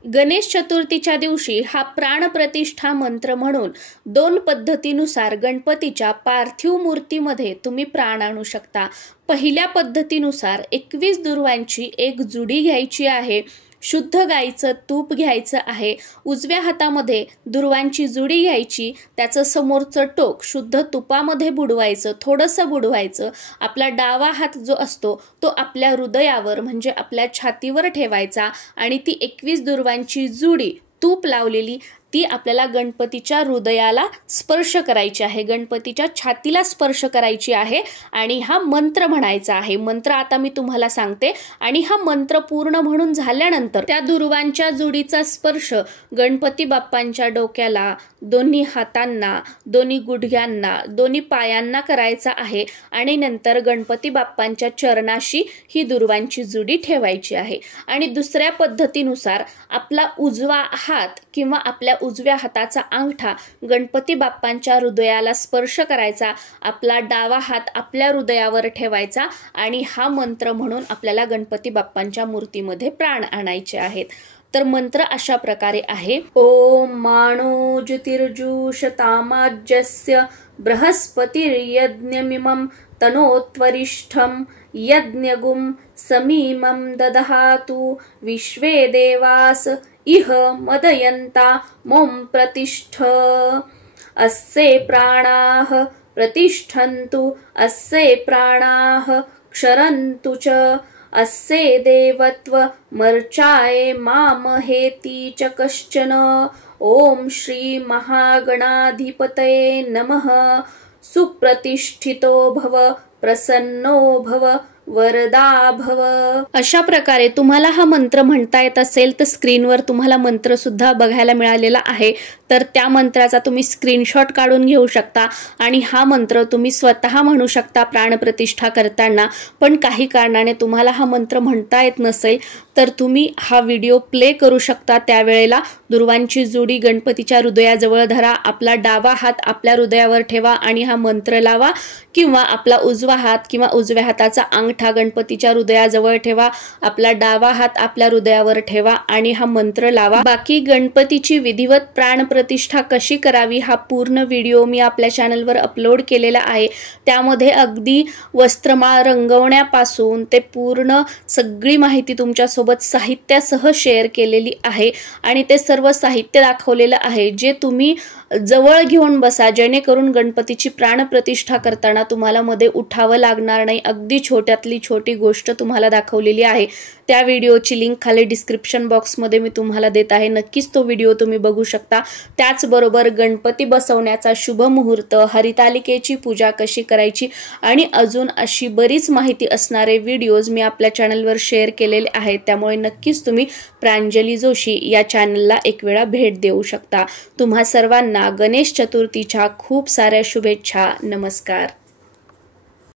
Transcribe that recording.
गणेश चतुर्थीच्या दिवशी हा प्राणप्रतिष्ठा मंत्र म्हणून 2 पद्धतीनुसार गणपतीच्या पार्थिव मूर्तीमध्ये तुम्ही प्राण आणू शकता। पहिल्या पद्धतीनुसार 21 दुर्वांची एक जुडी घ्यायची आहे, शुद्ध गाईचं तूप घ्यायचं आहे, उजव्या हातामध्ये दुर्वांची जुडी घ्यायची, त्याचं समोरचं टोक शुद्ध तुपामध्ये बुडवायचं, थोडंसं बुडवायचं। आपला डावा हात जो असतो तो आपल्या हृदयावर म्हणजे आपल्या छातीवर ठेवायचा आणि ती 21 दुर्वांची जुडी तूप लावलेली ती आपल्याला गणपतीच्या हृदयाला स्पर्श करायची आहे, गणपतीच्या छातीला स्पर्श करायची आहे आणि हा मंत्र म्हणायचा आहे। मंत्र आता मी तुम्हाला सांगते आणि हा मंत्र पूर्ण म्हणून झाल्यानंतर त्या दुर्वांच्या जुडीचा स्पर्श गणपती बाप्पांच्या डोक्याला, दोन्ही हातांना, दोन्ही गुडघ्यांना, दोन्ही पायांना करायचा आहे आणि नंतर गणपती बाप्पांच्या चरणाशी ही दुर्वांची जुडी ठेवायची आहे। आणि दुसऱ्या पद्धतीनुसार आपला उजवा हात किंवा आपल्या उजव्या हाताचा अंगठा गणपती बाप्पांच्या हृदयाला स्पर्श करायचा, आपला डावा हात आपल्या हृदयावर ठेवायचा आणि हा मंत्र म्हणून आपल्याला गणपती बाप्पांच्या मूर्तीमध्ये प्राण आणायचे आहेत। तर मंत्र अशा प्रकारे आहे, ओम मानो ज्योतिर्जुषतामाज्यस्य बृहस्पतिर्यज्ञमिमं तनोत्वरिष्ठं यज्ञगुं समीमं ददहातु विश्वे देवास इह मदयन्ता मों प्रतिष्ठ अस्ये प्राणाः प्रतिष्ठन्तु अस्ये प्राणाः क्षरन्तु च अस्ये देवत्व मर्चाय मामहेति च कश्चन। ओम श्री महागणाधिपतये नमः। सुप्रतिष्ठितो भव, प्रसन्नो भव, वरदा भव। अशा प्रकारे तुम्हाला हा मंत्र म्हणता येत असेल तर स्क्रीनवर तुम्हाला मंत्र सुद्धा बघायला मिळालेला आहे, तर त्या मंत्राचा तुम्ही स्क्रीनशॉट काढून घेऊ शकता आणि हा मंत्र तुम्ही स्वतः म्हणू शकता प्राणप्रतिष्ठा करताना। पण काही कारणाने तुम्हाला हा मंत्र म्हणता येत नसेल तर तुम्ही हा व्हिडिओ प्ले करू शकता। त्यावेळेला दुर्वांची जुडी गणपतीच्या हृदयाजवळ धरा, आपला डावा हात आपल्या हृदयावर ठेवा आणि हा मंत्र लावा, किंवा आपला उजवा हात किंवा उजव्या हाताचा अंगठा गणपतीच्या हृदयाजवळ ठेवा, आपला डावा हात आपल्या हृदयावर ठेवा आणि हा मंत्र लावा। बाकी गणपतीची विधिवत प्राणप्रतिष्ठा कशी करावी हा पूर्ण व्हिडिओ मी आपल्या चॅनलवर अपलोड केलेला आहे। त्यामध्ये अगदी वस्त्रमाळ रंगवण्यापासून ते पूर्ण सगळी माहिती तुमच्या सोबत साहित्यासह शेअर केलेली आहे आणि ते सर्व साहित्य दाखवलेलं आहे जे तुम्ही जवळ घेऊन बसा, जेणेकरून गणपतीची प्राणप्रतिष्ठा करताना तुम्हाला मध्ये उठावं लागणार नाही। अगदी छोट्यातली छोटी गोष्ट तुम्हाला दाखवलेली आहे। त्या व्हिडिओची लिंक खाली डिस्क्रिप्शन बॉक्समध्ये मी तुम्हाला देत आहे, नक्कीच तो व्हिडिओ तुम्ही बघू शकता। त्याचबरोबर गणपती बसवण्याचा शुभ मुहूर्त, हरितालिकेची पूजा कशी करायची आणि अजून अशी बरीच माहिती असणारे व्हिडिओज मी आपल्या चॅनलवर शेअर केलेले आहेत, त्यामुळे नक्कीच तुम्ही प्रांजली जोशी या चॅनलला एक वेळा भेट देऊ शकता। तुम्हा सर्वांना गणेश चतुर्थीच्या खूप साऱ्या शुभेच्छा। नमस्कार।